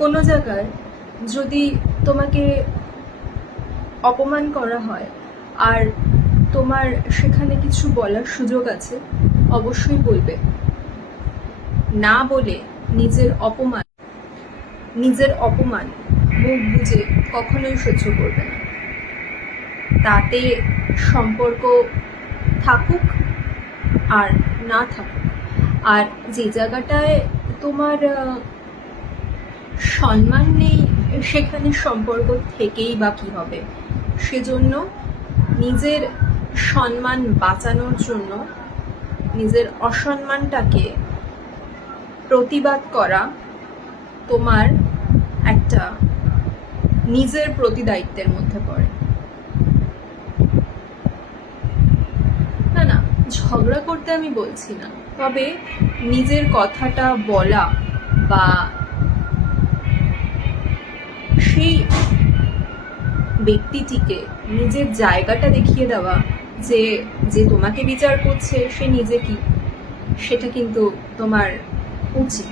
কোনো জায়গায় যদি তোমাকে অপমান করা হয় আর তোমার সেখানে কিছু বলার সুযোগ আছে, অবশ্যই বলবে। না বলে নিজের অপমান মুখ বুজে কখনোই সহ্য করবে না। তাতে সম্পর্ক থাকুক আর না থাকুক, আর যে জায়গাটায় তোমার সম্মান নেই সেখানে সম্পর্ক থেকেই বা কি হবে। সেজন্য নিজের সম্মান বাঁচানোর জন্য নিজের অসম্মানটাকে প্রতিবাদ করা তোমার একটা নিজের প্রতি দায়িত্বের মধ্যে পড়ে। না, ঝগড়া করতে আমি বলছি না, তবে নিজের কথাটা বলা বা সেই ব্যক্তিটিকে নিজের জায়গাটা দেখিয়ে দেওয়া যে যে তোমাকে বিচার করছে সে নিজে কি, সেটা কিন্তু তোমার উচিত।